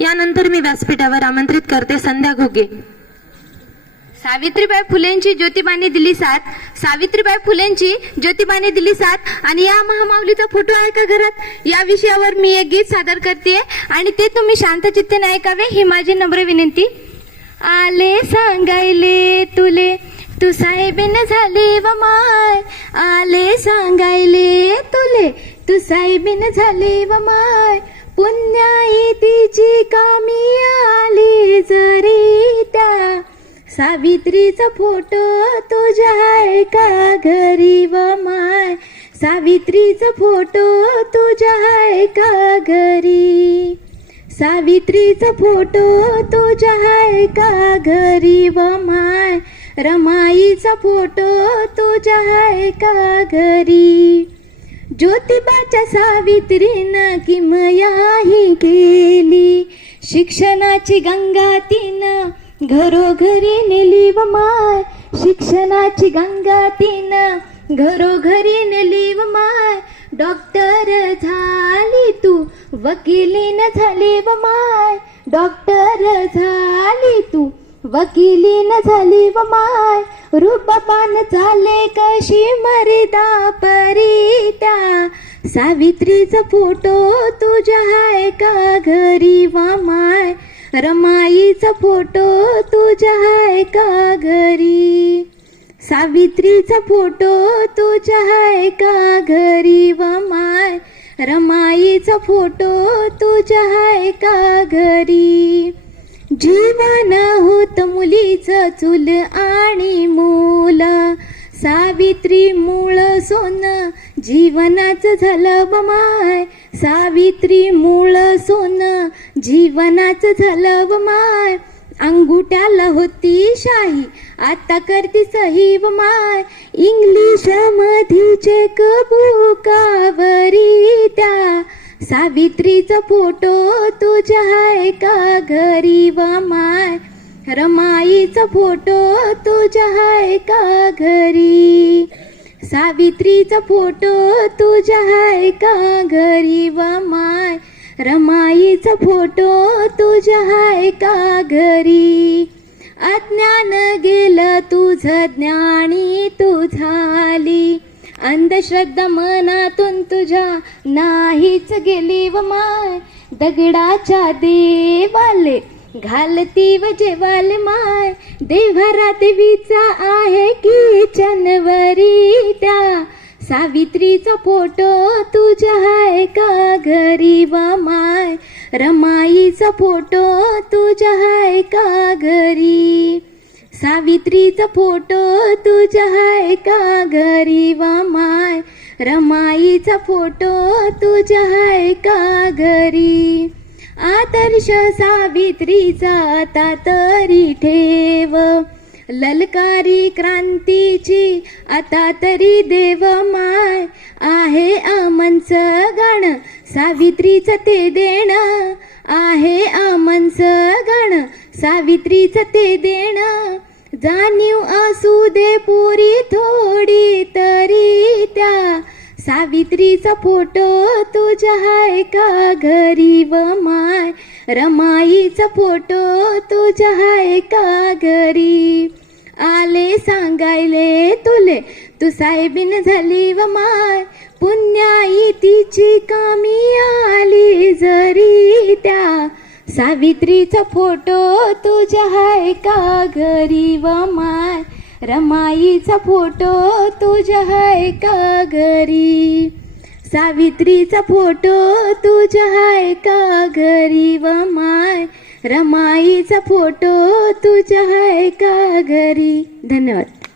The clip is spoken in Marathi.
यानंतर मी व्यासपीठावर आमंत्रित करते. संध्या घोगे. सावित्रीबाई फुलेंची ज्योतिबाने दिली साथ सावित्रीबाई फुलेंची ज्योतिबाने दिली साथ आणि या महामाऊलीचा फोटो आहे का घरात? या विषयावर मी एक गीत सादर करते. आणि ते तुम्ही शांत चित्तेने ऐकावे ही माझी नम्र विनंती. आले सांगायले तुले. तू साहेबीन झाले व माय. आले सांगायले तुले. तू साहेबीन झाले व माय. पुण्या तिची कामी आली जरी त्या सावित्रीचा फोटो तुझ्या आहे का घरी व माय? सावित्रीचा फोटो तुझ्या आहे का घरी? सावित्रीचा फोटो तुझ्या आहे का घरी व माय? रमाईचा फोटो तुझ्या आहे का घरी? ज्योतिबाच्या सावित्रीनं किमया शिक्षणाची गंगा तीन घरोघरी नेली व माय. शिक्षणाची गंगा तीन घरोघरी नेली व माय. डॉक्टर झाली तू वकिलीन झाली व माय. डॉक्टर झाली तू वकिलीन झाली व माय. रूपपान झाले कशी मरिदा परी त्या सावित्रीचा फोटो तुझ्या हाय का घरी वामाय रमाईचा फोटो तुझ्या हाय का घरी? सावित्रीचा फोटो तुझ्या हाय का घरी वामाय माय? रमाईचा फोटो तुझ्या हाय का घरी? जीवन होत मुलीचं चूल आणि मूल सावित्री मूळ सोनं जीवनाचं झालं माय सावित्री मूळ सोनं जीवनाचं झालं ब माय अंगुट्याला होती शाही आता करती सही व माय. इंग्लिश मधी चेक बुकावरी त्या. सावित्रीचा फोटो तुझ्या आहे का घरी व माय? रमाईचा फोटो तुझ्या आहे का घरी? सावित्रीचा फोटो तुझ्या हाय का घरी व माय? रमाईचा फोटो तुझ्या हाय का घरी? अज्ञान गेलं तुझं ज्ञानी तुझाली अंधश्रद्धा मनातून तुझ्या नाहीच गेली व माय. दगडाच्या देवाले घालती व जेवाल माय. देवरा देवीचा आहे की जनवरी त्या सावित्रीचा फोटो तुझ्या आहे का घरी वा माय? रमाईचा फोटो तुझ्या आहे का घरी? सावित्रीचा फोटो तुझ्या आहे का घरी वा माय? रमाईचा फोटो तुझ्या आहे का घरी? आदर्श सावित्रीचा आता तरी ठेव. ललकारी क्रांतीची आता तरी देव माय आहे आमंच गण. सावित्रीचं ते देणं आहे आमंच गण. सावित्रीचं ते देणं जाणीव असू दे पुरी थोडी तरी त्या. सावित्रीचा फोटो तुझ्या आहे का घरी व मा रमाईचा फोटो तुझ्या हाय का घरी? आले सांगायले तुले तू साहेबीन झाली व माय पुण्याई तिची कामी आली जरी त्या. सावित्रीचा फोटो तुझ्या हाय का घरी व माय रमाईचा फोटो तुझ्या हाय का घरी? सावित्रीचा फोटो तुझ्या हाय का घरी व माय? रमाईचा फोटो तुझ्या हाय का घरी? धन्यवाद.